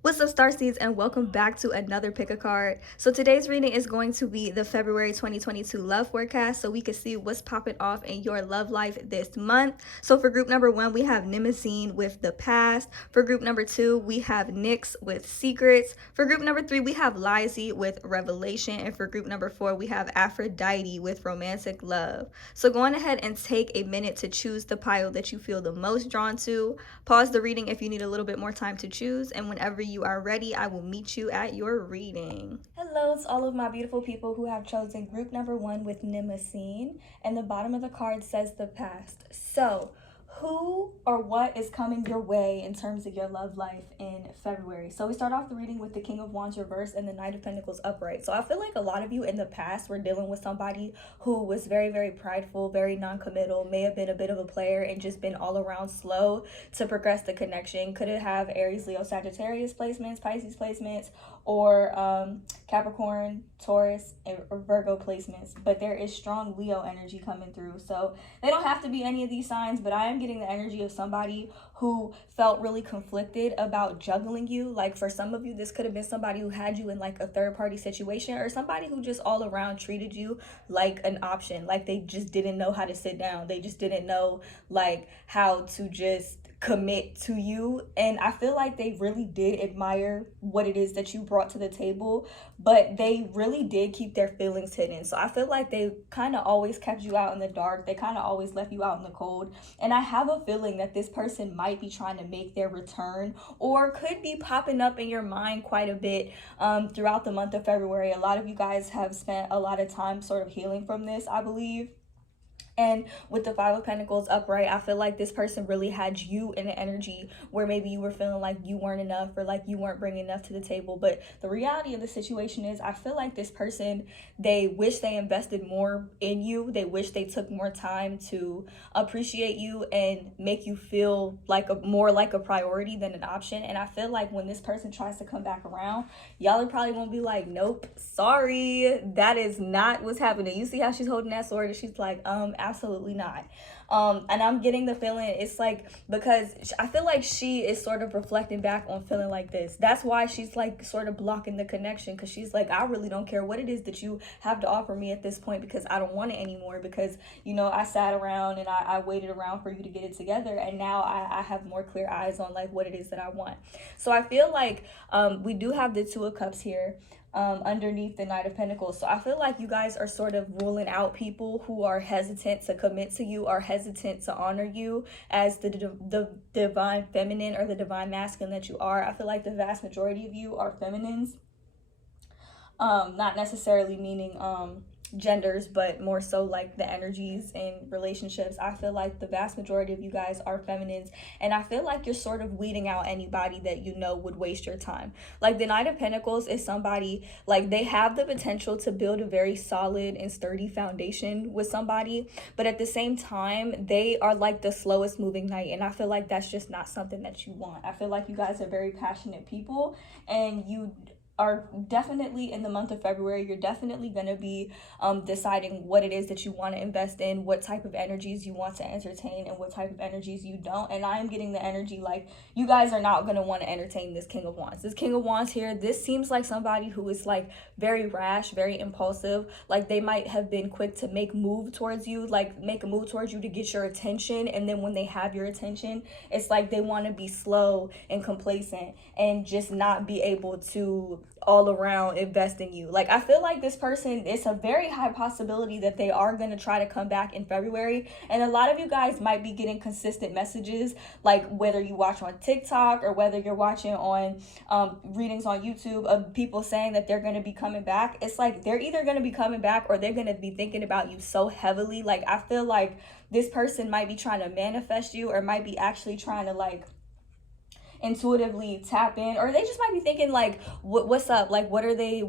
What's up, starseeds, and welcome back to another pick a card. So today's reading is going to be the February 2022 love forecast, so we can see what's popping off in your love life this month. So for group number 1, we have Nimazine with the past. For group number 2, we have Nyx with secrets. For group number 3, we have Lizzie with revelation, and for group number 4, we have Aphrodite with romantic love. So go on ahead and take a minute to choose the pile that you feel the most drawn to. Pause the reading if you need a little bit more time to choose, and whenever you are ready, I will meet you at your reading. Hello to all of my beautiful people who have chosen group number 1 with Nimazine, and the bottom of the card says the past. So who or what is coming your way in terms of your love life in February? So we start off the reading with the King of Wands reversed and the Knight of Pentacles upright. So I feel like a lot of you in the past were dealing with somebody who was very, very prideful, very non-committal, may have been a bit of a player and just been all around slow to progress the connection. Could it have Aries, Leo, Sagittarius placements, Pisces placements, or Capricorn, Taurus, or Virgo placements? But there is strong Leo energy coming through. So they don't have to be any of these signs, but I am getting the energy of somebody who felt really conflicted about juggling you. Like for some of you, this could have been somebody who had you in like a third party situation, or somebody who just all around treated you like an option. Like they just didn't know how to sit down. They just didn't know like how to just commit to you. And I feel like they really did admire what it is that you brought to the table, but they really did keep their feelings hidden. So I feel like they kind of always kept you out in the dark. They kind of always left you out in the cold. And I have a feeling that this person might be trying to make their return, or could be popping up in your mind quite a bit throughout the month of February. A lot of you guys have spent a lot of time sort of healing from this, I believe. And with the Five of Pentacles upright, I feel like this person really had you in an energy where maybe you were feeling like you weren't enough, or like you weren't bringing enough to the table. But the reality of the situation is, I feel like this person, they wish they invested more in you. They wish they took more time to appreciate you and make you feel like more like a priority than an option. And I feel like when this person tries to come back around, y'all are probably gonna be like, nope, sorry, that is not what's happening. You see how she's holding that sword and she's like, absolutely not. And I'm getting the feeling it's like, because I feel like she is sort of reflecting back on feeling like this. That's why she's like sort of blocking the connection, because she's like, I really don't care what it is that you have to offer me at this point, because I don't want it anymore, because you know I sat around and I waited around for you to get it together, and now I have more clear eyes on like what it is that I want. So I feel like we do have the Two of Cups here underneath the Knight of Pentacles. So I feel like you guys are sort of ruling out people who are hesitant to commit to you, are hesitant to honor you as the divine feminine or the divine masculine that you are. I feel like the vast majority of you are feminines, not necessarily meaning genders, but more so like the energies in relationships. I feel like the vast majority of you guys are feminines, and I feel like you're sort of weeding out anybody that you know would waste your time. Like the Knight of Pentacles is somebody, like they have the potential to build a very solid and sturdy foundation with somebody, but at the same time they are like the slowest moving knight, and I feel like that's just not something that you want. I feel like you guys are very passionate people, and you are definitely, in the month of February, you're definitely going to be deciding what it is that you want to invest in, what type of energies you want to entertain, and what type of energies you don't. And I am getting the energy like you guys are not going to want to entertain this King of Wands. This King of Wands here, this seems like somebody who is like very rash, very impulsive. Like they might have been quick to make a move towards you to get your attention, and then when they have your attention, it's like they want to be slow and complacent and just not be able to all around invest in you. Like I feel like this person, it's a very high possibility that they are going to try to come back in February, and a lot of you guys might be getting consistent messages, like whether you watch on TikTok or whether you're watching on readings on YouTube of people saying that they're going to be coming back. It's like they're either going to be coming back or they're going to be thinking about you so heavily. Like I feel like this person might be trying to manifest you, or might be actually trying to like intuitively tap in, or they just might be thinking like, what's up, like what are they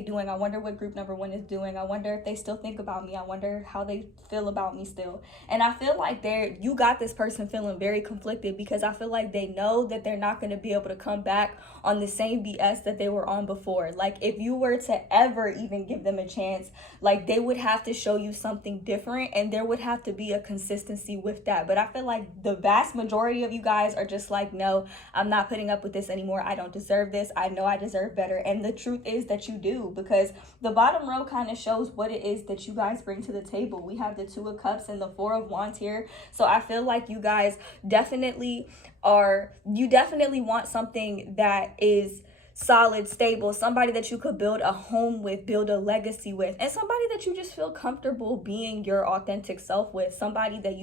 doing? I wonder what group number 1 is doing. I wonder if they still think about me. I wonder how they feel about me still. And I feel like you got this person feeling very conflicted, because I feel like they know that they're not going to be able to come back on the same BS that they were on before. Like if you were to ever even give them a chance, like they would have to show you something different, and there would have to be a consistency with that. But I feel like the vast majority of you guys are just like, no, I'm not putting up with this anymore. I don't deserve this. I know I deserve better. And the truth is that you do, because the bottom row kind of shows what it is that you guys bring to the table. We have the Two of Cups and the Four of Wands here. So I feel like you guys definitely want something that is solid, stable, somebody that you could build a home with, build a legacy with, and somebody that you just feel comfortable being your authentic self with, somebody that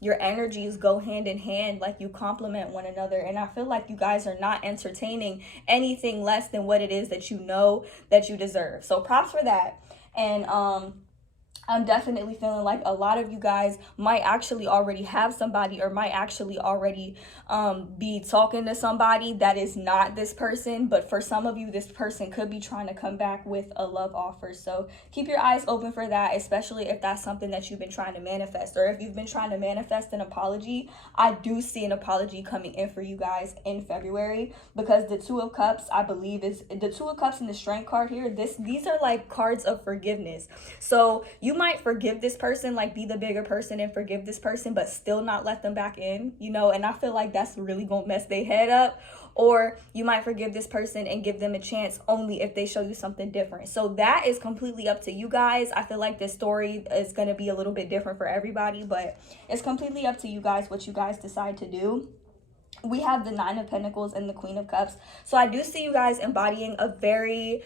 your energies go hand in hand, like you complement one another. And I feel like you guys are not entertaining anything less than what it is that you know that you deserve. So props for that. And I'm definitely feeling like a lot of you guys might actually already have somebody, or might actually already be talking to somebody that is not this person. But for some of you, this person could be trying to come back with a love offer. So keep your eyes open for that, especially if that's something that you've been trying to manifest. Or if you've been trying to manifest an apology, I do see an apology coming in for you guys in February, because the Two of Cups, I believe, is the Two of Cups and the Strength card here. These are like cards of forgiveness. So you might forgive this person, like be the bigger person and forgive this person, but still not let them back in, and I feel like that's really gonna mess their head up. Or you might forgive this person and give them a chance only if they show you something different. So that is completely up to you guys. I feel like this story is going to be a little bit different for everybody, but it's completely up to you guys what you guys decide to do. We have the Nine of Pentacles and the Queen of Cups. So I do see you guys embodying a very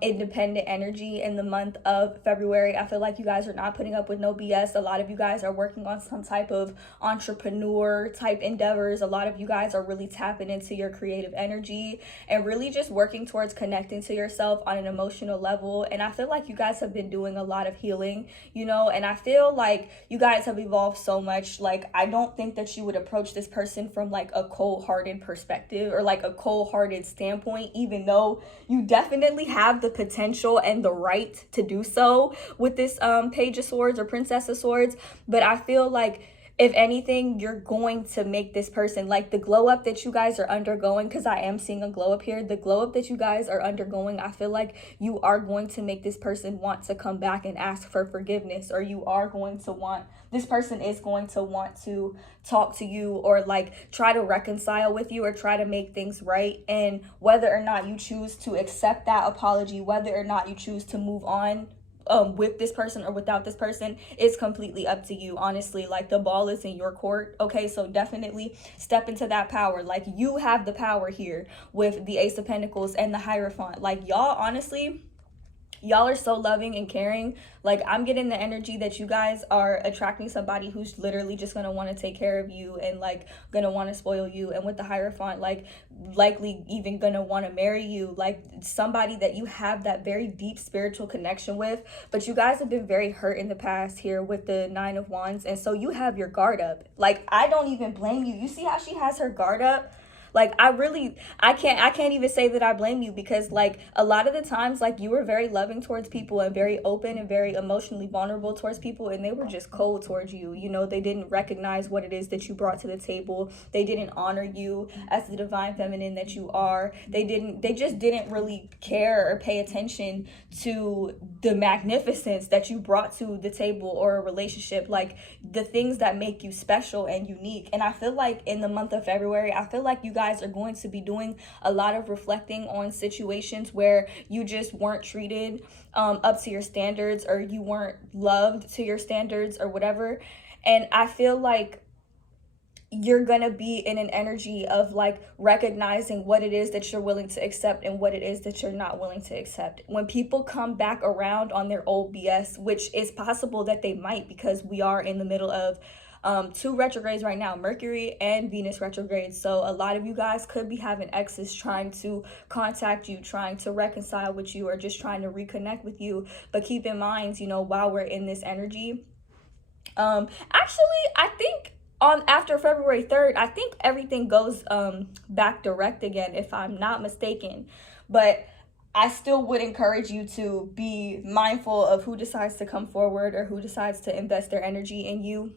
independent energy in the month of February. I feel like you guys are not putting up with no BS. A lot of you guys are working on some type of entrepreneur type endeavors. A lot of you guys are really tapping into your creative energy and really just working towards connecting to yourself on an emotional level. And I feel like you guys have been doing a lot of healing, and I feel like you guys have evolved so much. Like, I don't think that you would approach this person from like a cold-hearted perspective or like a cold-hearted standpoint, even though you definitely have the potential and the right to do so with this Page of Swords or Princess of Swords. But I feel like, if anything, you're going to make this person, like the glow up that you guys are undergoing, because I am seeing a glow up here, the glow up that you guys are undergoing, I feel like you are going to make this person want to come back and ask for forgiveness, or this person is going to want to talk to you, or like try to reconcile with you, or try to make things right. And whether or not you choose to accept that apology, whether or not you choose to move on with this person or without this person, is completely up to you. Honestly, like, the ball is in your court. Okay, so definitely step into that power. Like, you have the power here with the Ace of Pentacles and the Hierophant. Like, y'all, honestly, y'all are so loving and caring. Like, I'm getting the energy that you guys are attracting somebody who's literally just gonna want to take care of you and like gonna want to spoil you. And with the Hierophant, like, likely even gonna want to marry you, like somebody that you have that very deep spiritual connection with. But you guys have been very hurt in the past here with the Nine of Wands, and so you have your guard up. Like, I don't even blame you. You see how she has her guard up? Like, I can't even say that I blame you, because like a lot of the times, like, you were very loving towards people and very open and very emotionally vulnerable towards people, and they were just cold towards you. They didn't recognize what it is that you brought to the table. They didn't honor you as the divine feminine that you are. They just didn't really care or pay attention to the magnificence that you brought to the table or a relationship, like the things that make you special and unique. And I feel like in the month of February, I feel like you guys are going to be doing a lot of reflecting on situations where you just weren't treated up to your standards, or you weren't loved to your standards, or whatever. And I feel like you're gonna be in an energy of like recognizing what it is that you're willing to accept and what it is that you're not willing to accept. When people come back around on their old BS, which is possible that they might, because we are in the middle of two retrogrades right now, Mercury and Venus retrogrades. So a lot of you guys could be having exes trying to contact you, trying to reconcile with you, or just trying to reconnect with you. But keep in mind, while we're in this energy, actually, I think after February 3rd, I think everything goes back direct again, if I'm not mistaken. But I still would encourage you to be mindful of who decides to come forward or who decides to invest their energy in you.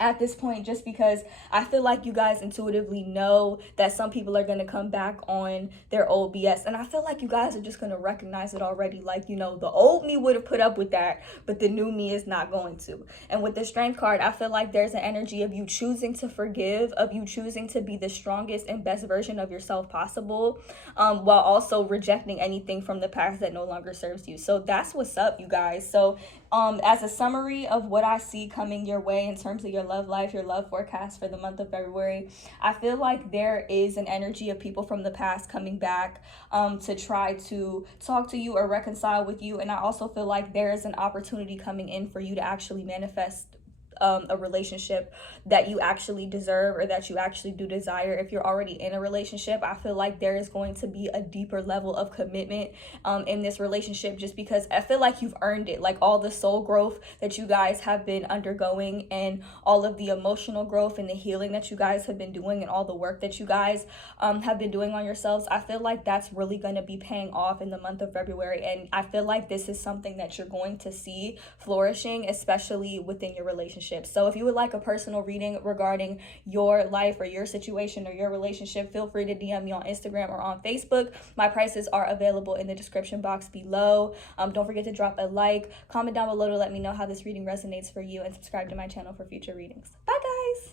at this point, just because I feel like you guys intuitively know that some people are going to come back on their old BS. And I feel like you guys are just going to recognize it already. Like, you know, the old me would have put up with that, but the new me is not going to. And with the Strength card, I feel like there's an energy of you choosing to forgive, of you choosing to be the strongest and best version of yourself possible, while also rejecting anything from the past that no longer serves you. So that's what's up, you guys. So as a summary of what I see coming your way in terms of your love life, your love forecast for the month of February, I feel like there is an energy of people from the past coming back to try to talk to you or reconcile with you. And I also feel like there is an opportunity coming in for you to actually manifest a relationship that you actually deserve or that you actually do desire. If you're already in a relationship, I feel like there is going to be a deeper level of commitment in this relationship, just because I feel like you've earned it. Like all the soul growth that you guys have been undergoing, and all of the emotional growth and the healing that you guys have been doing, and all the work that you guys have been doing on yourselves, I feel like that's really going to be paying off in the month of February. And I feel like this is something that you're going to see flourishing, especially within your relationship. So if you would like a personal reading regarding your life or your situation or your relationship, feel free to DM me on Instagram or on Facebook. My prices are available in the description box below. Don't forget to drop a like, comment down below to let me know how this reading resonates for you, and subscribe to my channel for future readings. Bye guys!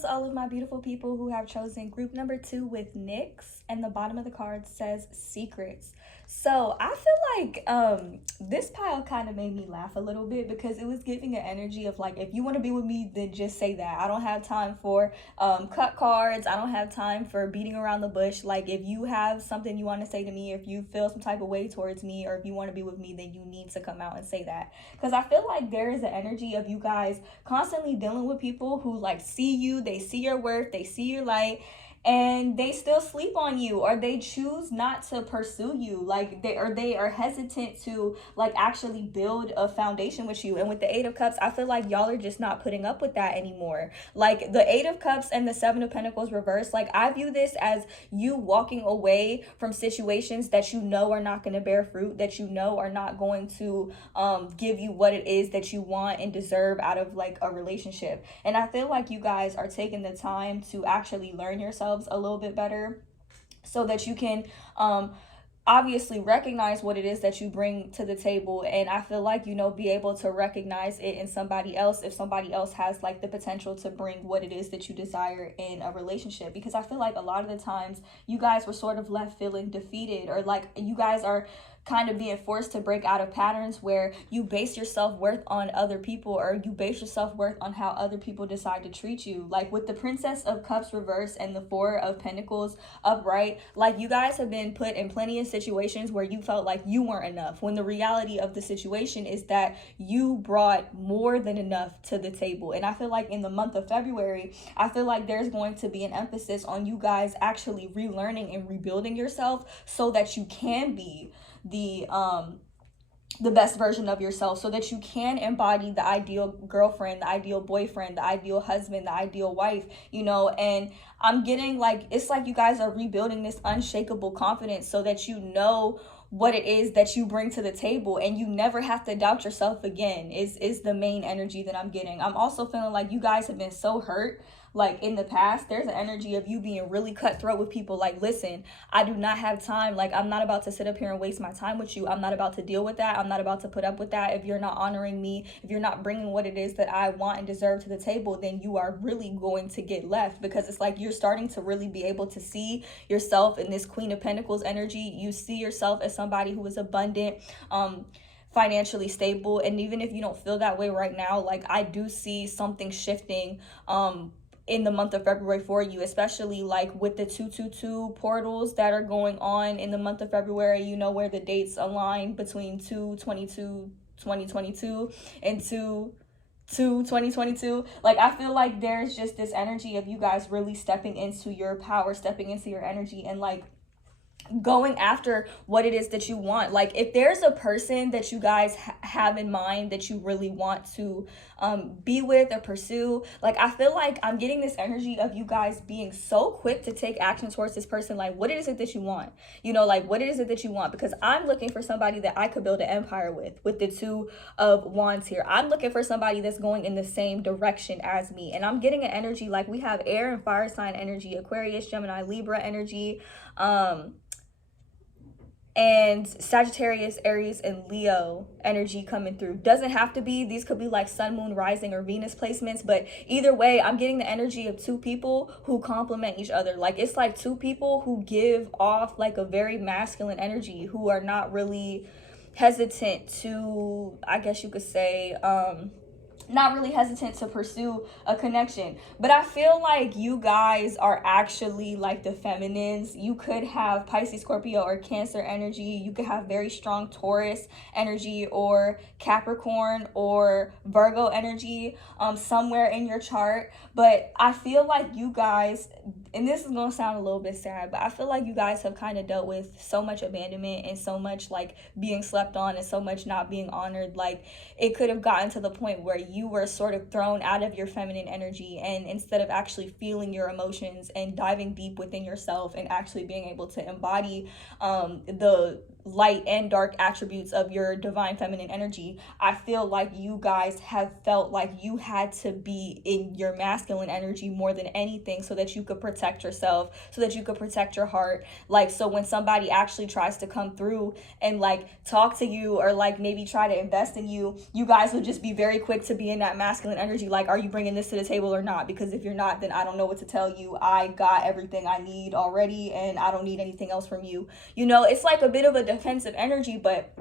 To all of my beautiful people who have chosen group number 2 with Nyx, and the bottom of the card says secrets. So I feel like this pile kind of made me laugh a little bit, because it was giving an energy of like, if you want to be with me, then just say that. I don't have time for cut cards. I don't have time for beating around the bush. Like, if you have something you want to say to me, if you feel some type of way towards me, or if you want to be with me, then you need to come out and say that. Because I feel like there is an energy of you guys constantly dealing with people who like see you, they see your worth, they see your light, and they still sleep on you, or they choose not to pursue you. Like they are hesitant to like actually build a foundation with you. And with the 8 of Cups, I feel like y'all are just not putting up with that anymore. Like the 8 of Cups and the 7 of Pentacles reversed, like I view this as you walking away from situations that you know are not going to bear fruit, that you know are not going to give you what it is that you want and deserve out of like a relationship. And I feel like you guys are taking the time to actually learn yourself a little bit better, so that you can obviously recognize what it is that you bring to the table. And I feel like, you know, be able to recognize it in somebody else if somebody else has like the potential to bring what it is that you desire in a relationship. Because I feel like a lot of the times you guys were sort of left feeling defeated, or like you guys are kind of being forced to break out of patterns where you base your self-worth on other people, or you base your self-worth on how other people decide to treat you. Like with the Princess of Cups reversed and the 4 of Pentacles upright, like you guys have been put in plenty of situations where you felt like you weren't enough, when the reality of the situation is that you brought more than enough to the table. And I feel like in the month of February, I feel like there's going to be an emphasis on you guys actually relearning and rebuilding yourself, so that you can be the best version of yourself, so that you can embody the ideal girlfriend, the ideal boyfriend, the ideal husband, the ideal wife, you know. And I'm getting like, it's like you guys are rebuilding this unshakable confidence, so that you know what it is that you bring to the table, and you never have to doubt yourself again, is the main energy that I'm getting. I'm also feeling like you guys have been so hurt like in the past. There's an energy of you being really cutthroat with people. Like, listen, I do not have time. Like, I'm not about to sit up here and waste my time with you. I'm not about to deal with that. I'm not about to put up with that. If you're not honoring me, if you're not bringing what it is that I want and deserve to the table, then you are really going to get left. Because it's like you're starting to really be able to see yourself in this Queen of Pentacles energy. You see yourself as somebody who is abundant, financially stable. And even if you don't feel that way right now, like I do see something shifting in the month of February for you, especially like with the 222 portals that are going on in the month of February, you know, where the dates align between 2/22/2022 and 2/2/2022. Like, I feel like there's just this energy of you guys really stepping into your power, stepping into your energy, and like going after what it is that you want. Like if there's a person that you guys have in mind that you really want to be with or pursue, like I feel like I'm getting this energy of you guys being so quick to take action towards this person. Like what is it that you want, you know, like what is it that you want? Because I'm looking for somebody that I could build an empire with the Two of Wands here. I'm looking for somebody that's going in the same direction as me, and I'm getting an energy like we have air and fire sign energy, Aquarius, Gemini, Libra energy, and Sagittarius, Aries, and Leo energy coming through. Doesn't have to be, these could be like sun, moon, rising, or Venus placements, but either way, I'm getting the energy of two people who complement each other. Like it's like two people who give off like a very masculine energy, who are not really hesitant to, I guess you could say, not really hesitant to pursue a connection. But I feel like you guys are actually like the feminines. You could have Pisces, Scorpio, or Cancer energy. You could have very strong Taurus energy or Capricorn or Virgo energy somewhere in your chart. But I feel like you guys, and this is going to sound a little bit sad, but I feel like you guys have kind of dealt with so much abandonment and so much like being slept on and so much not being honored. Like it could have gotten to the point where you were sort of thrown out of your feminine energy, and instead of actually feeling your emotions and diving deep within yourself and actually being able to embody the light and dark attributes of your divine feminine energy, I feel like you guys have felt like you had to be in your masculine energy more than anything so that you could protect yourself, so that you could protect your heart. Like, so when somebody actually tries to come through and like talk to you or like maybe try to invest in you, you guys would just be very quick to be in that masculine energy. Like, are you bringing this to the table or not? Because if you're not, then I don't know what to tell you. I got everything I need already and I don't need anything else from you. You know, it's like a bit of a defensive energy, but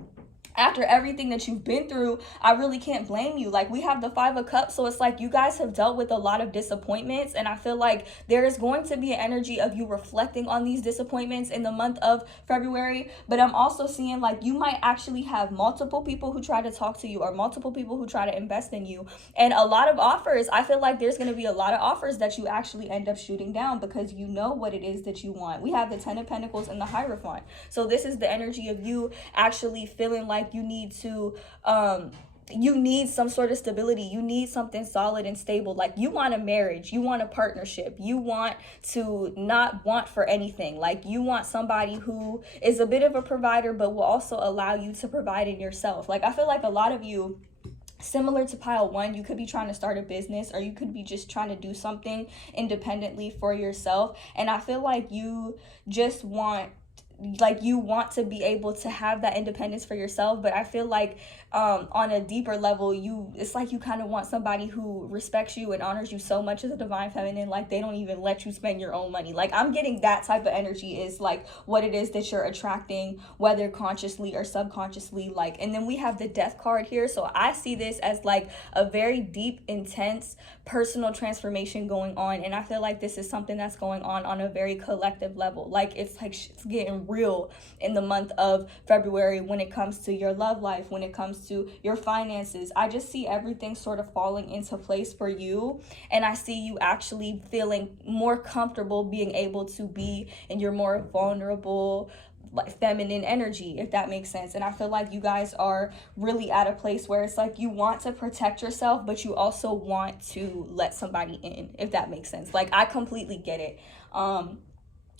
after everything that you've been through, I really can't blame you. Like we have the Five of Cups, so it's like you guys have dealt with a lot of disappointments, and I feel like there is going to be an energy of you reflecting on these disappointments in the month of February. But I'm also seeing like you might actually have multiple people who try to talk to you or multiple people who try to invest in you, and a lot of offers. I feel like there's going to be a lot of offers that you actually end up shooting down because you know what it is that you want. We have the Ten of Pentacles and the Hierophant, so this is the energy of you actually feeling like you need to you need some sort of stability. You need something solid and stable. Like you want a marriage, you want a partnership, you want to not want for anything. Like you want somebody who is a bit of a provider but will also allow you to provide in yourself. Like I feel like a lot of you, similar to pile one, you could be trying to start a business or you could be just trying to do something independently for yourself, and I feel like you just want, like you want to be able to have that independence for yourself. But I feel like on a deeper level, it's like you kind of want somebody who respects you and honors you so much as a divine feminine, like they don't even let you spend your own money. Like I'm getting that type of energy is like what it is that you're attracting, whether consciously or subconsciously. Like, and then we have the Death card here, so I see this as like a very deep, intense personal transformation going on, and I feel like this is something that's going on a very collective level. Like it's like it's getting real in the month of February when it comes to your love life, when it comes to your finances. I just see everything sort of falling into place for you, and I see you actually feeling more comfortable being able to be in your more vulnerable, like feminine energy, if that makes sense. And I feel like you guys are really at a place where it's like you want to protect yourself, but you also want to let somebody in, if that makes sense. Like I completely get it.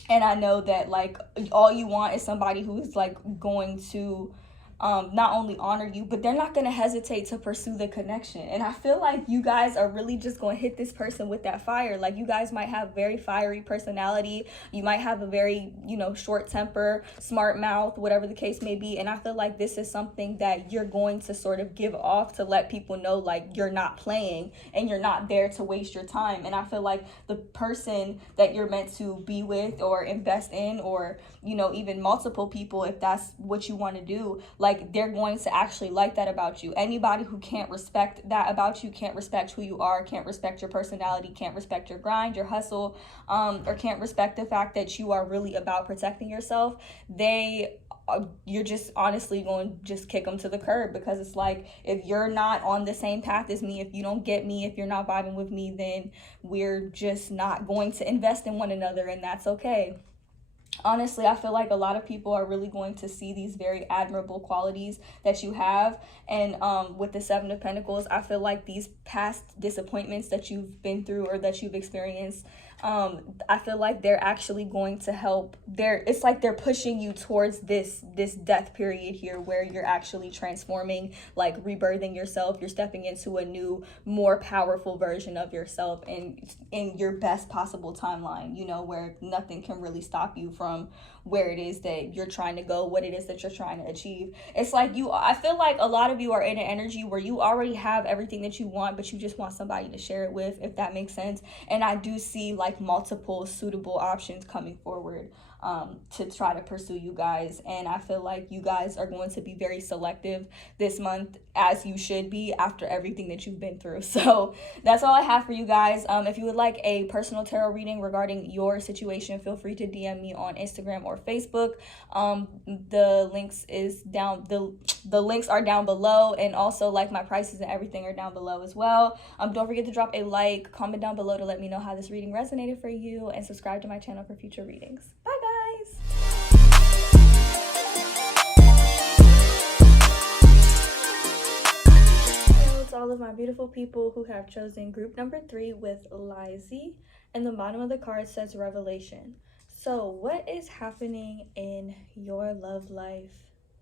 And I know that like all you want is somebody who's like going to not only honor you, but they're not going to hesitate to pursue the connection. And I feel like you guys are really just going to hit this person with that fire. Like you guys might have very fiery personality. You might have a very, you know, short temper, smart mouth, whatever the case may be. And I feel like this is something that you're going to sort of give off to let people know like you're not playing and you're not there to waste your time. And I feel like the person that you're meant to be with or invest in, or, you know, even multiple people, if that's what you want to do, like they're going to actually like that about you. Anybody who can't respect that about you, can't respect who you are, can't respect your personality, can't respect your grind, your hustle, or can't respect the fact that you are really about protecting yourself, you're just honestly going to just kick them to the curb, because it's like, if you're not on the same path as me, if you don't get me, if you're not vibing with me, then we're just not going to invest in one another, and that's okay. honestly, I feel like a lot of people are really going to see these very admirable qualities that you have. And with the Seven of Pentacles, I feel like these past disappointments that you've been through or that you've experienced, I feel like they're actually going to help. It's like they're pushing you towards this death period here, where you're actually transforming, like rebirthing yourself. You're stepping into a new, more powerful version of yourself, and in your best possible timeline, you know, where nothing can really stop you from where it is that you're trying to go, what it is that you're trying to achieve. It's like I feel like a lot of you are in an energy where you already have everything that you want, but you just want somebody to share it with, if that makes sense. And I do see like multiple suitable options coming forward to try to pursue you guys. And I feel like you guys are going to be very selective this month, as you should be after everything that you've been through. So that's all I have for you guys. If you would like a personal tarot reading regarding your situation, feel free to DM me on Instagram or Facebook. The links are down below, and also like my prices and everything are down below as well. Don't forget to drop a like, comment down below to let me know how this reading resonated for you, and subscribe to my channel for future readings. Bye guys. Hello to all of my beautiful people who have chosen group number 3 with Lizzie, and the bottom of the card says Revelation. So what is happening in your love life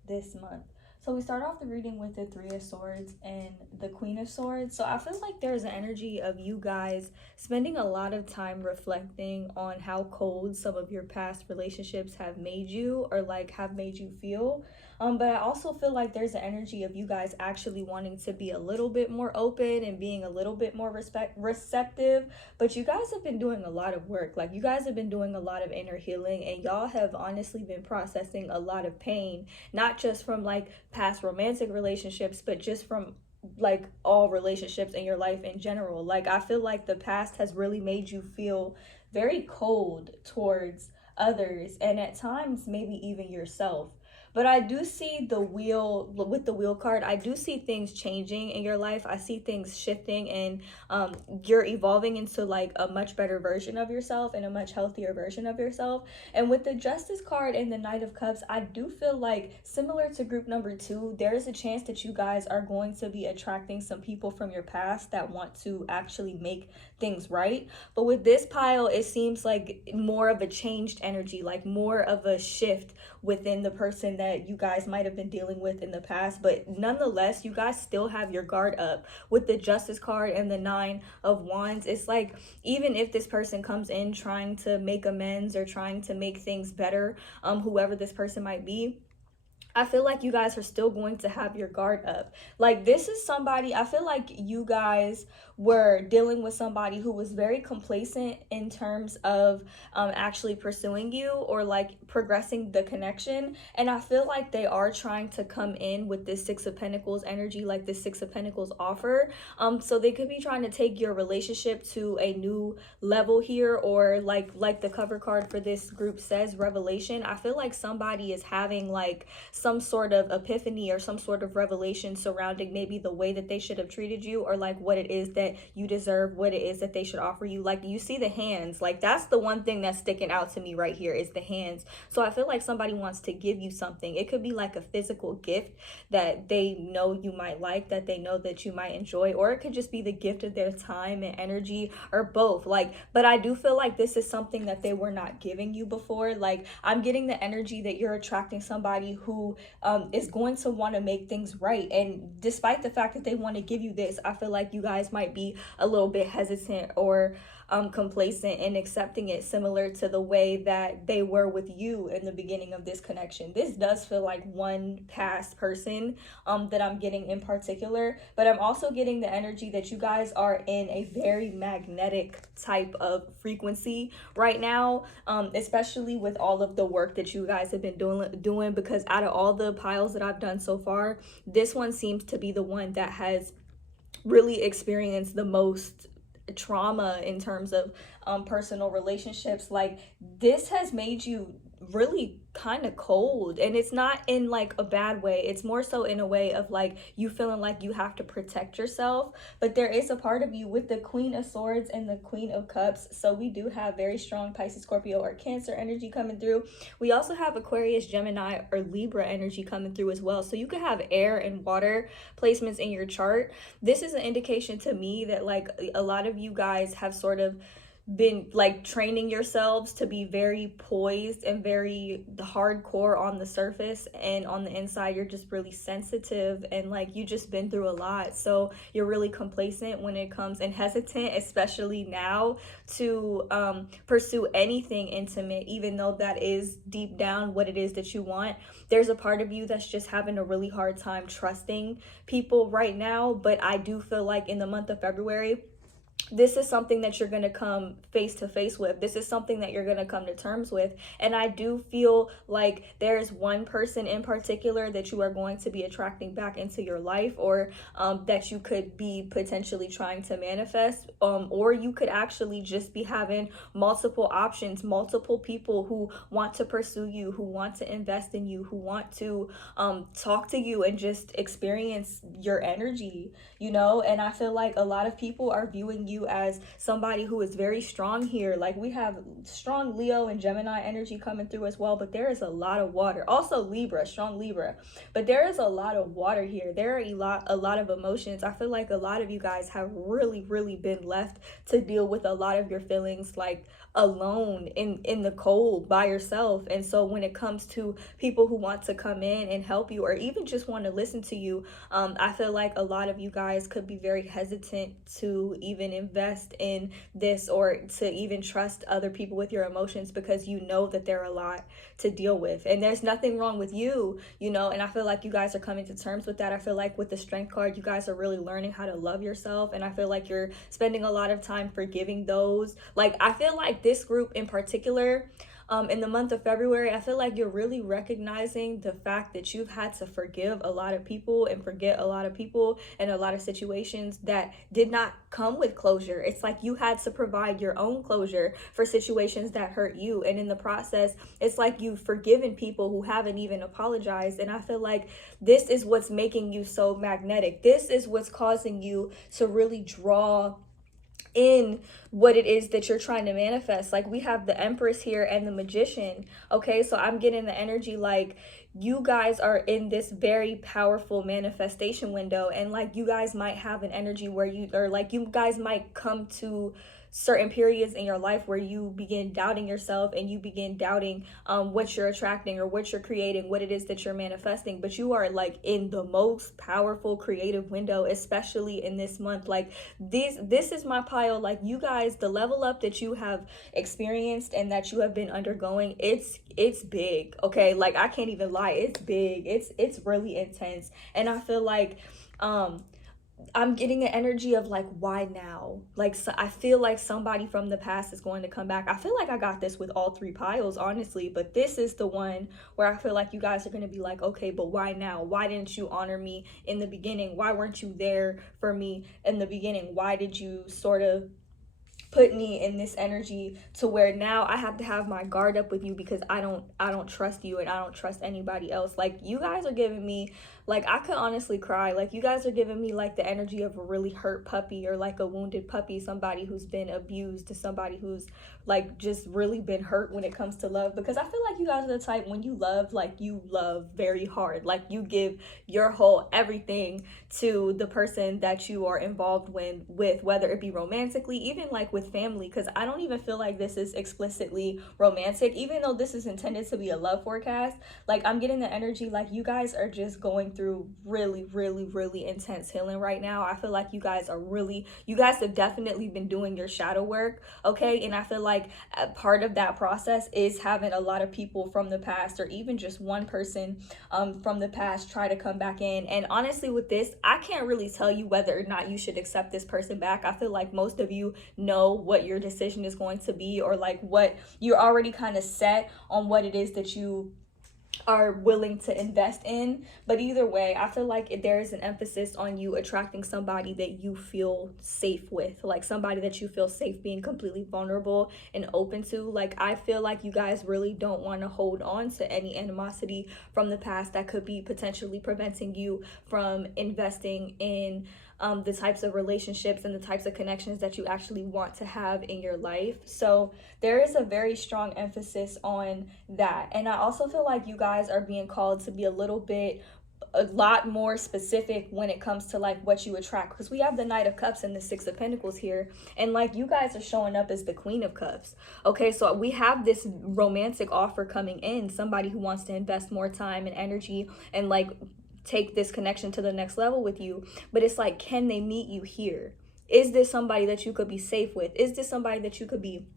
this month? So we start off the reading with the Three of Swords and the Queen of Swords. So I feel like there's an energy of you guys spending a lot of time reflecting on how cold some of your past relationships have made you, or like have made you feel. But I also feel like there's an energy of you guys actually wanting to be a little bit more open and being a little bit more receptive. But you guys have been doing a lot of work. Like, you guys have been doing a lot of inner healing, and y'all have honestly been processing a lot of pain, not just from like past romantic relationships, but just from like all relationships in your life in general. Like, I feel like the past has really made you feel very cold towards others, and at times maybe even yourself. But I do see the wheel, with the wheel card, I do see things changing in your life. I see things shifting, and you're evolving into like a much better version of yourself and a much healthier version of yourself. And with the Justice card and the Knight of Cups, I do feel like, similar to group number 2, there is a chance that you guys are going to be attracting some people from your past that want to actually make things right. But with this pile, it seems like more of a changed energy, like more of a shift within the person that you guys might have been dealing with in the past. But nonetheless, you guys still have your guard up. With the Justice card and the Nine of Wands, it's like, even if this person comes in trying to make amends or trying to make things better, whoever this person might be, I feel like you guys are still going to have your guard up. Like, this is somebody, I feel like you guys were dealing with somebody who was very complacent in terms of actually pursuing you or like progressing the connection. And I feel like they are trying to come in with this Six of Pentacles energy, like this Six of Pentacles offer. So they could be trying to take your relationship to a new level here, or like the cover card for this group says, Revelation. I feel like somebody is having like some sort of epiphany or some sort of revelation surrounding maybe the way that they should have treated you, or like what it is that you deserve, what it is that they should offer you. Like, you see the hands, like that's the one thing that's sticking out to me right here, is the hands. So I feel like somebody wants to give you something. It could be like a physical gift that they know you might like, that they know that you might enjoy, or it could just be the gift of their time and energy, or both. Like, but I do feel like this is something that they were not giving you before. Like, I'm getting the energy that you're attracting somebody who is going to want to make things right. And despite the fact that they want to give you this, I feel like you guys might be a little bit hesitant or complacent in accepting it, similar to the way that they were with you in the beginning of this connection. This does feel like one past person that I'm getting in particular, but I'm also getting the energy that you guys are in a very magnetic type of frequency right now, especially with all of the work that you guys have been doing, because out of all the piles that I've done so far, this one seems to be the one that has really experienced the most trauma in terms of personal relationships. Like, this has made you really kind of cold, and it's not in like a bad way. It's more so in a way of like you feeling like you have to protect yourself. But there is a part of you with the Queen of Swords and the Queen of Cups, so we do have very strong Pisces, Scorpio, or Cancer energy coming through. We also have Aquarius, Gemini, or Libra energy coming through as well. So you could have air and water placements in your chart. This is an indication to me that like a lot of you guys have sort of been like training yourselves to be very poised and very hardcore on the surface, and on the inside you're just really sensitive, and like you just been through a lot, so you're really complacent when it comes, and hesitant especially now to pursue anything intimate, even though that is deep down what it is that you want. There's a part of you that's just having a really hard time trusting people right now, but I do feel like in the month of February, this is something that you're going to come face to face with. This is something that you're going to come to terms with. And I do feel like there's one person in particular that you are going to be attracting back into your life, or that you could be potentially trying to manifest, or you could actually just be having multiple options, multiple people who want to pursue you, who want to invest in you, who want to talk to you and just experience your energy, you know. And I feel like a lot of people are viewing you as somebody who is very strong here. Like we have strong Leo and Gemini energy coming through as well, but there is a lot of water. Also Libra, strong Libra, but there is a lot of water here. There are a lot of emotions. I feel like a lot of you guys have really been left to deal with a lot of your feelings like alone in the cold by yourself. And so when it comes to people who want to come in and help you, or even just want to listen to you, I feel like a lot of you guys could be very hesitant to even invest in this, or to even trust other people with your emotions, because you know that they're a lot to deal with. And there's nothing wrong with you, you know. And I feel like you guys are coming to terms with that. I feel like with the Strength card, you guys are really learning how to love yourself, and I feel like you're spending a lot of time forgiving those. Like I feel like this group in particular, in the month of February, I feel like you're really recognizing the fact that you've had to forgive a lot of people and forget a lot of people and a lot of situations that did not come with closure. It's like you had to provide your own closure for situations that hurt you. And in the process, it's like you've forgiven people who haven't even apologized. And I feel like this is what's making you so magnetic. This is what's causing you to really draw in what it is that you're trying to manifest. Like we have the Empress here and the Magician. Okay, so I'm getting the energy like you guys are in this very powerful manifestation window, and like you guys might have an energy where you, or like you guys might come to certain periods in your life where you begin doubting yourself, and you begin doubting what you're attracting or what you're creating, what it is that you're manifesting. But you are like in the most powerful creative window, especially in this month. Like this is my pile. Like you guys, the level up that you have experienced and that you have been undergoing, it's big. Okay, like I can't even lie, it's big, it's really intense. And I feel like I'm getting an energy of like, why now? Like, so I feel like somebody from the past is going to come back. I feel like I got this with all three piles, honestly, but this is the one where I feel like you guys are going to be like, okay, but why now? Why didn't you honor me in the beginning? Why weren't you there for me in the beginning? Why did you sort of put me in this energy to where now I have to have my guard up with you, because I don't trust you, and I don't trust anybody else. Like you guys are giving me, like I could honestly cry. Like you guys are giving me like the energy of a really hurt puppy, or like a wounded puppy, somebody who's been abused, to somebody who's like just really been hurt when it comes to love. Because I feel like you guys are the type, when you love, like you love very hard. Like you give your whole everything to the person that you are involved with, whether it be romantically, even like with family. Because I don't even feel like this is explicitly romantic, even though this is intended to be a love forecast. Like I'm getting the energy like you guys are just going through really intense healing right now. I feel like you guys have definitely been doing your shadow work, okay? And I feel like a part of that process is having a lot of people from the past, or even just one person from the past, try to come back in. And honestly with this, I can't really tell you whether or not you should accept this person back. I feel like most of you know what your decision is going to be, or like what you're already kind of set on what it is that you are willing to invest in. But either way, I feel like there is an emphasis on you attracting somebody that you feel safe with, like somebody that you feel safe being completely vulnerable and open to. Like, I feel like you guys really don't want to hold on to any animosity from the past that could be potentially preventing you from investing in the types of relationships and the types of connections that you actually want to have in your life. So there is a very strong emphasis on that. And I also feel like you guys are being called to be a lot more specific when it comes to like what you attract, because we have the Knight of Cups and the Six of Pentacles here, and like you guys are showing up as the Queen of Cups. Okay, so we have this romantic offer coming in, somebody who wants to invest more time and energy and like take this connection to the next level with you. But it's like, can they meet you here? Is this somebody that you could be safe with? Is this somebody that you could be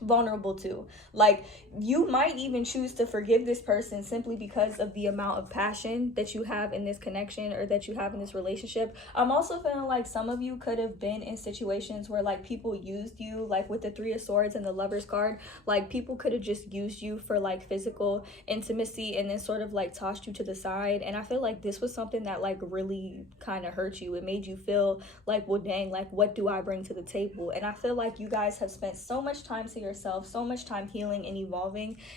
vulnerable to? Like, you might even choose to forgive this person simply because of the amount of passion that you have in this connection or that you have in this relationship. I'm also feeling like some of you could have been in situations where like people used you, like with the Three of Swords and the Lovers card, like people could have just used you for like physical intimacy and then sort of like tossed you to the side. And I feel like this was something that like really kind of hurt you. It made you feel like, well, dang, like what do I bring to the table? And I feel like you guys have spent so much time to yourself, so much time healing and evolving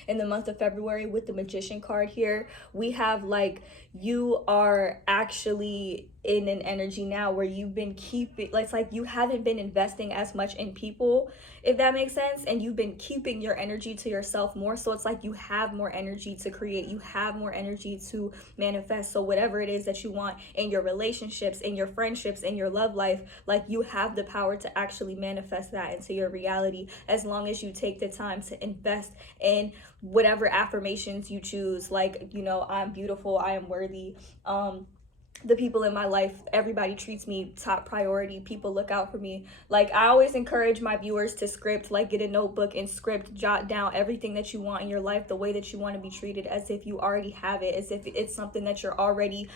in the month of February. With the Magician card here, we have like, you are actually in an energy now where you've been keeping, like, it's like you haven't been investing as much in people, if that makes sense, and you've been keeping your energy to yourself more. So it's like you have more energy to create, you have more energy to manifest. So whatever it is that you want in your relationships, in your friendships, in your love life, like you have the power to actually manifest that into your reality, as long as you take the time to invest in whatever affirmations you choose, like, you know, I'm beautiful, I am worthy, the people in my life, everybody treats me top priority, people look out for me. Like, I always encourage my viewers to script, like get a notebook and script, jot down everything that you want in your life, the way that you want to be treated, as if you already have it, as if it's something that you're already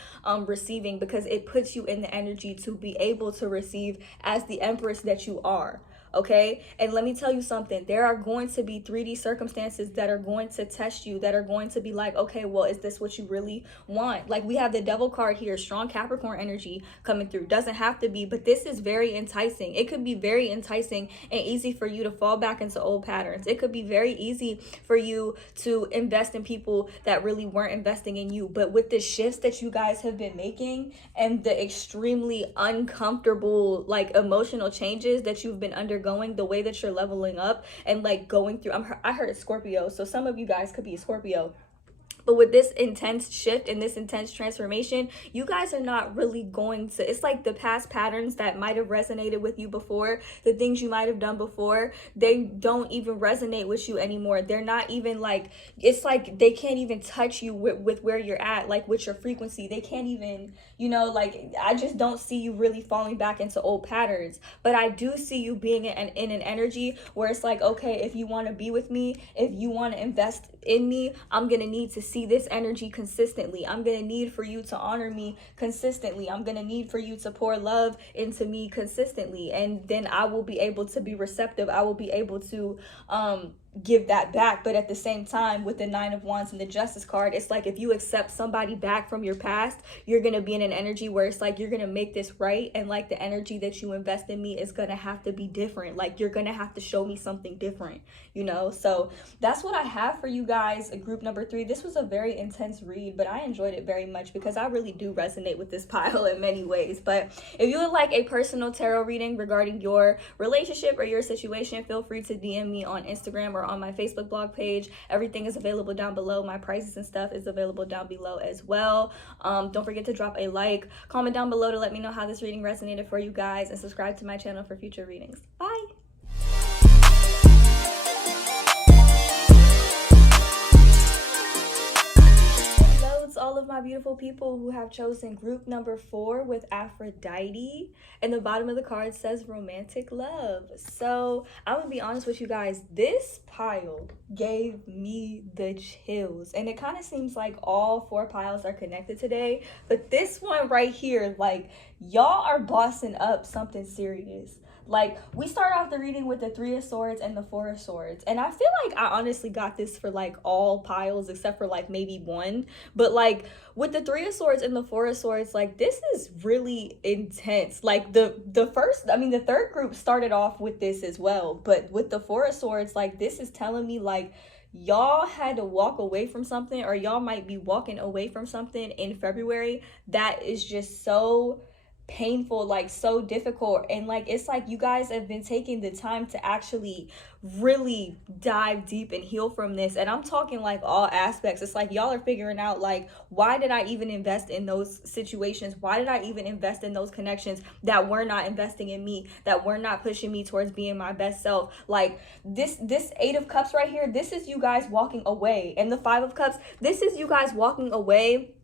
receiving, because it puts you in the energy to be able to receive as the Empress that you are. Okay, and let me tell you something, there are going to be 3D circumstances that are going to test you, that are going to be like, okay, well, is this what you really want? Like, we have the Devil card here, strong Capricorn energy coming through. Doesn't have to be, but this is very enticing. It could be very enticing and easy for you to fall back into old patterns. It could be very easy for you to invest in people that really weren't investing in you. But with the shifts that you guys have been making and the extremely uncomfortable, like, emotional changes that you've been undergoing, the way that you're leveling up and like going through, I heard Scorpio, so some of you guys could be a Scorpio. But with this intense shift and this intense transformation, you guys are not really going to, it's like the past patterns that might have resonated with you before, the things you might have done before, they don't even resonate with you anymore. They're not even like, it's like they can't even touch you with where you're at, like with your frequency. They can't even, you know, like, I just don't see you really falling back into old patterns. But I do see you being in an energy where it's like, okay, if you want to be with me, if you want to invest in me, I'm gonna need to see this energy consistently. I'm gonna need for you to honor me consistently. I'm gonna need for you to pour love into me consistently, and then I will be able to be receptive. I will be able to give that back. But at the same time, with the Nine of Wands and the Justice card, it's like, if you accept somebody back from your past, you're gonna be in an energy where it's like, you're gonna make this right, and like the energy that you invest in me is gonna have to be different. Like, you're gonna have to show me something different, you know. So that's what I have for you guys, group number 3. This was a very intense read, but I enjoyed it very much because I really do resonate with this pile in many ways. But if you would like a personal tarot reading regarding your relationship or your situation, feel free to DM me on Instagram or on my Facebook blog page. Everything is available down below. My prices and stuff is available down below as well. Don't forget to drop a like, comment down below to let me know how this reading resonated for you guys, and subscribe to my channel for future readings. Bye. All of my beautiful people who have chosen group number 4 with Aphrodite, and the bottom of the card says romantic love. So I'm gonna be honest with you guys, this pile gave me the chills, and it kind of seems like all 4 piles are connected today, but this one right here, like, y'all are bossing up something serious. Like, we start off the reading with the Three of Swords and the Four of Swords. And I feel like I honestly got this for, like, all piles except for, like, maybe one. But, like, with the Three of Swords and the Four of Swords, like, this is really intense. Like, the third group started off with this as well. But with the Four of Swords, like, this is telling me, like, y'all had to walk away from something, or y'all might be walking away from something in February that is just so painful, like so difficult. And like, it's like you guys have been taking the time to actually really dive deep and heal from this. And I'm talking like all aspects. It's like y'all are figuring out, like, why did I even invest in those situations? Why did I even invest in those connections that were not investing in me, that were not pushing me towards being my best self? Like, this Eight of Cups right here, this is you guys walking away. And the Five of Cups, this is you guys walking away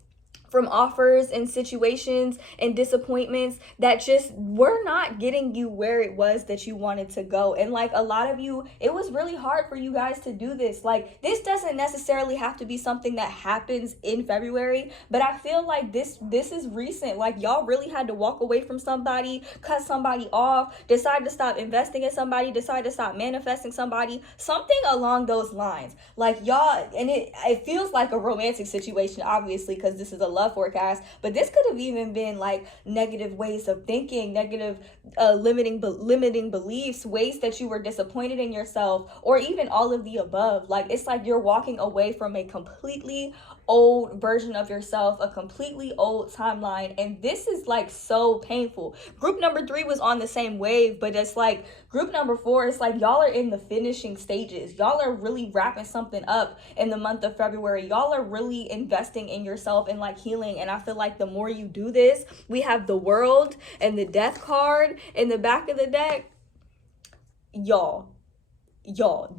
from offers and situations and disappointments that just were not getting you where it was that you wanted to go. And like, a lot of you, it was really hard for you guys to do this. Like, this doesn't necessarily have to be something that happens in February, but I feel like this is recent. Like, y'all really had to walk away from somebody, cut somebody off, decide to stop investing in somebody, decide to stop manifesting somebody, something along those lines. Like, y'all, and it feels like a romantic situation, obviously, because this is a love forecast, but this could have even been like negative ways of thinking, negative limiting beliefs, ways that you were disappointed in yourself, or even all of the above. Like, it's like you're walking away from a completely old version of yourself, a completely old timeline, and this is like so painful. Group number 3 was on the same wave, but it's like group number 4, it's like y'all are in the finishing stages. Y'all are really wrapping something up in the month of February. Y'all are really investing in yourself and like healing. And I feel like the more you do this, we have the World and the Death card in the back of the deck. Y'all,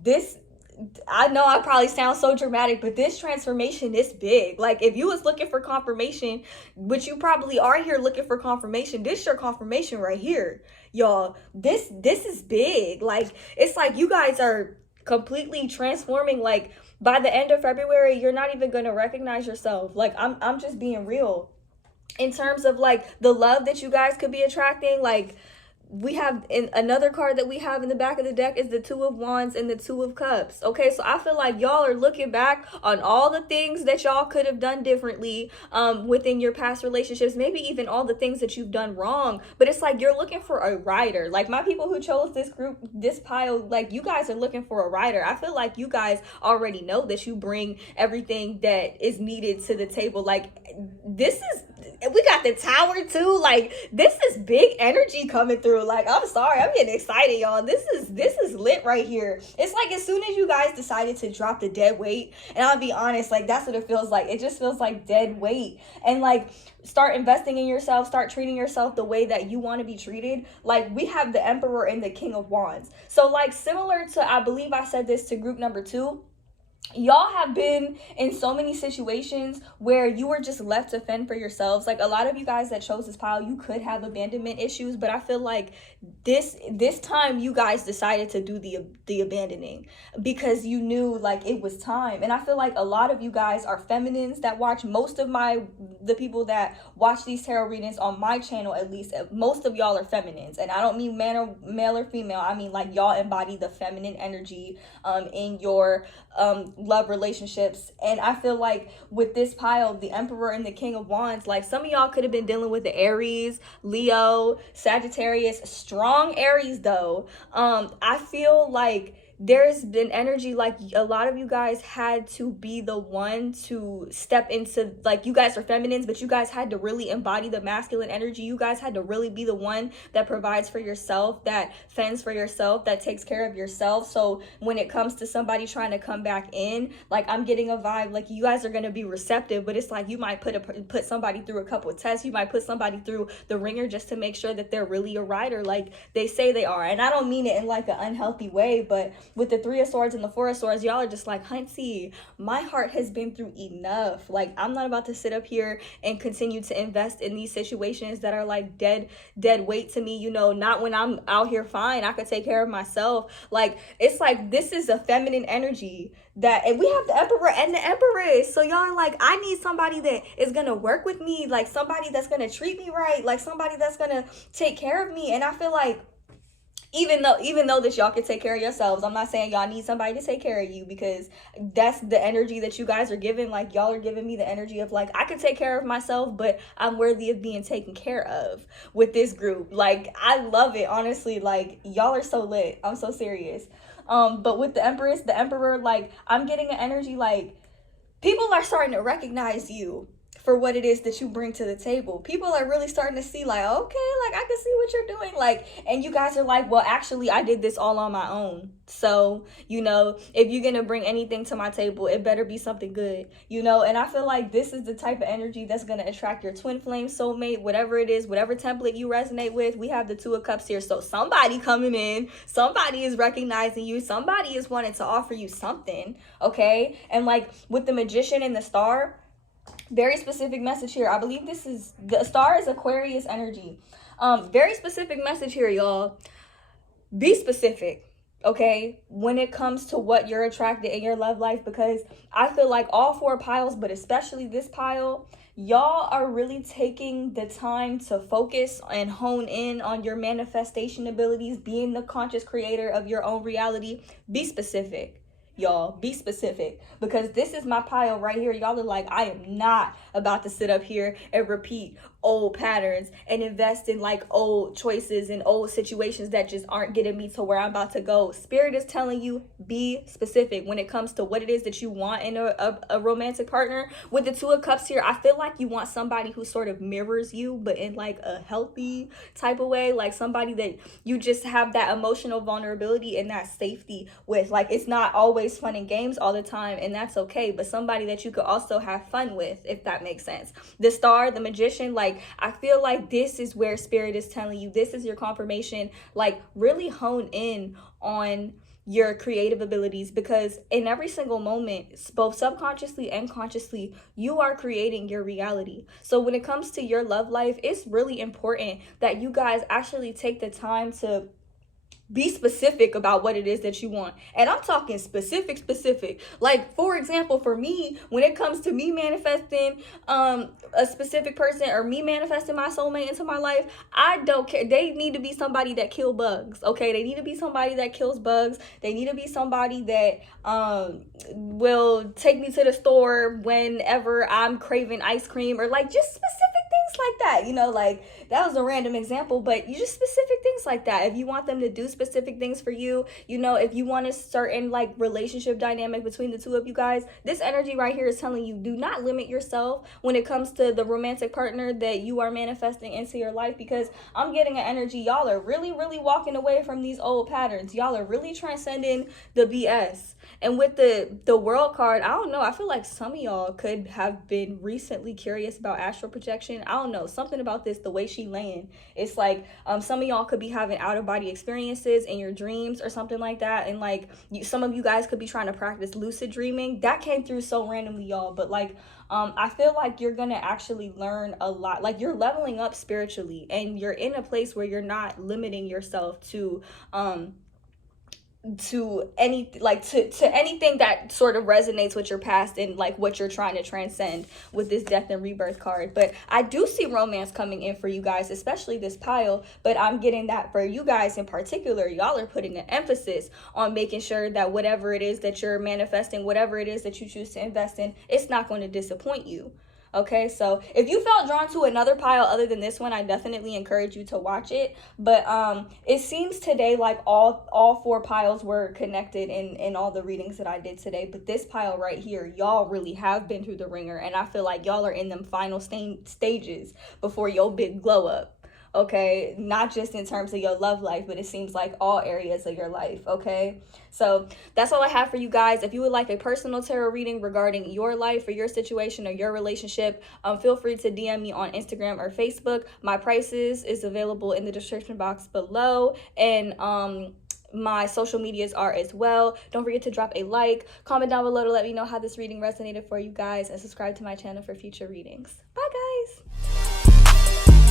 this, I know I probably sound so dramatic, but this transformation is big. Like, if you was looking for confirmation, which you probably are here looking for confirmation, this your confirmation right here, y'all. This is big. Like, it's like you guys are completely transforming. Like, by the end of February, you're not even gonna recognize yourself. Like, I'm just being real in terms of like the love that you guys could be attracting. Like, we have in another card that we have in the back of the deck is the Two of Wands and the Two of Cups. Okay, so I feel like y'all are looking back on all the things that y'all could have done differently within your past relationships, maybe even all the things that you've done wrong. But it's like you're looking for a rider. Like, my people who chose this group, this pile, like, you guys are looking for a rider. I feel like you guys already know that you bring everything that is needed to the table. Like, this is, we got the Tower too. Like, this is big energy coming through. Like, I'm sorry, I'm getting excited, y'all. This is lit right here. It's like, as soon as you guys decided to drop the dead weight, and I'll be honest, like, that's what it feels like. It just feels like dead weight. And like, start investing in yourself, start treating yourself the way that you want to be treated. Like, we have the Emperor and the King of Wands. So like, similar to, I believe I said this to group number 2, y'all have been in so many situations where you were just left to fend for yourselves. Like, a lot of you guys that chose this pile, you could have abandonment issues, but I feel like this time you guys decided to do the abandoning because you knew like it was time. And I feel like a lot of you guys are feminines that watch. Most of the people that watch these tarot readings on my channel, at least, most of y'all are feminines. And I don't mean male or female. I mean, like, y'all embody the feminine energy in your love relationships. And I feel like with this pile, the Emperor and the King of Wands, like, some of y'all could have been dealing with the Aries, Leo, Sagittarius, strong Aries though. I feel like there's been energy, like, a lot of you guys had to be the one to step into, like, you guys are feminines, but you guys had to really embody the masculine energy. You guys had to really be the one that provides for yourself, that fends for yourself, that takes care of yourself. So when it comes to somebody trying to come back in, like, I'm getting a vibe like you guys are going to be receptive, but it's like you might put somebody through a couple of tests. You might put somebody through the ringer just to make sure that they're really a rider like they say they are. And I don't mean it in like an unhealthy way, but with the Three of Swords and the Four of Swords, y'all are just like, hunty, my heart has been through enough. Like, I'm not about to sit up here and continue to invest in these situations that are like dead weight to me. You know, not when I'm out here fine, I could take care of myself. Like, it's like, this is a feminine energy that, and we have the Emperor and the Empress. So y'all are like, I need somebody that is gonna work with me, like somebody that's gonna treat me right, like somebody that's gonna take care of me. And I feel like Even though that y'all can take care of yourselves, I'm not saying y'all need somebody to take care of you, because that's the energy that you guys are giving. Like, y'all are giving me the energy of like, I can take care of myself, but I'm worthy of being taken care of with this group. Like, I love it, honestly. Like, y'all are so lit. I'm so serious. But with the Empress, the Emperor, like, I'm getting an energy like people are starting to recognize you for what it is that you bring to the table. People are really starting to see like, okay, like, I can see what you're doing. Like, and you guys are like, well, actually, I did this all on my own. So, if you're going to bring anything to my table, it better be something good, and I feel like this is the type of energy that's going to attract your twin flame, soulmate, whatever it is, whatever template you resonate with. We have the Two of Cups here. So somebody coming in, somebody is recognizing you, somebody is wanting to offer you something. Okay. And like with the Magician and the Star, very specific message here. I believe this is the Star is Aquarius energy. Very specific message here, y'all. Be specific, okay, when it comes to what you're attracted in your love life, because I feel like all four piles, but especially this pile, y'all are really taking the time to focus and hone in on your manifestation abilities, being the conscious creator of your own reality. Be specific. Y'all, be specific, because this is my pile right here. Y'all are like, I am not about to sit up here and repeat old patterns and invest in like old choices and old situations that just aren't getting me to where I'm about to go. Spirit is telling you, be specific when it comes to what it is that you want in a romantic partner. With the Two of Cups here, I feel like you want somebody who sort of mirrors you, but in like a healthy type of way, like somebody that you just have that emotional vulnerability and that safety with. Like, it's not always fun and games all the time, and that's okay, but somebody that you could also have fun with, if that makes sense. The Star, the Magician, like, I feel like this is where Spirit is telling you, this is your confirmation. Like, really hone in on your creative abilities, because in every single moment, both subconsciously and consciously, you are creating your reality. So when it comes to your love life, it's really important that you guys actually take the time to be specific about what it is that you want. And I'm talking specific. Like, for example, for me, when it comes to me manifesting a specific person, or me manifesting my soulmate into my life, I don't care. They need to be somebody that kill bugs. Okay, they need to be somebody that kills bugs. They need to be somebody that will take me to the store whenever I'm craving ice cream, or like just specific things like that. Like, that was a random example, but you just specific things like that. If you want them to do specific things for you, if you want a certain like relationship dynamic between the two of you guys, this energy right here is telling you, do not limit yourself when it comes to the romantic partner that you are manifesting into your life, because I'm getting an energy, y'all are really walking away from these old patterns. Y'all are really transcending the BS. And with the World card, I don't know, I feel like some of y'all could have been recently curious about astral projection. I don't know, something about this, the way she laying, it's like some of y'all could be having out-of-body experiences in your dreams or something like that. And like, some of you guys could be trying to practice lucid dreaming. That came through so randomly, y'all, but like I feel like you're gonna actually learn a lot. Like, you're leveling up spiritually, and you're in a place where you're not limiting yourself to anything that sort of resonates with your past and like what you're trying to transcend with this Death and Rebirth card. But I do see romance coming in for you guys, especially this pile, but I'm getting that for you guys in particular, y'all are putting an emphasis on making sure that whatever it is that you're manifesting, whatever it is that you choose to invest in, it's not going to disappoint you. Okay, so if you felt drawn to another pile other than this one, I definitely encourage you to watch it. But it seems today like all four piles were connected in all the readings that I did today. But this pile right here, y'all really have been through the ringer, and I feel like y'all are in them final stages before your big glow up. Okay, not just in terms of your love life, but it seems like all areas of your life. Okay, so that's all I have for you guys. If you would like a personal tarot reading regarding your life or your situation or your relationship, feel free to DM me on Instagram or Facebook. My prices is available in the description box below, and my social medias are as well. Don't forget to drop a like, comment down below to let me know how this reading resonated for you guys, and subscribe to my channel for future readings. Bye guys.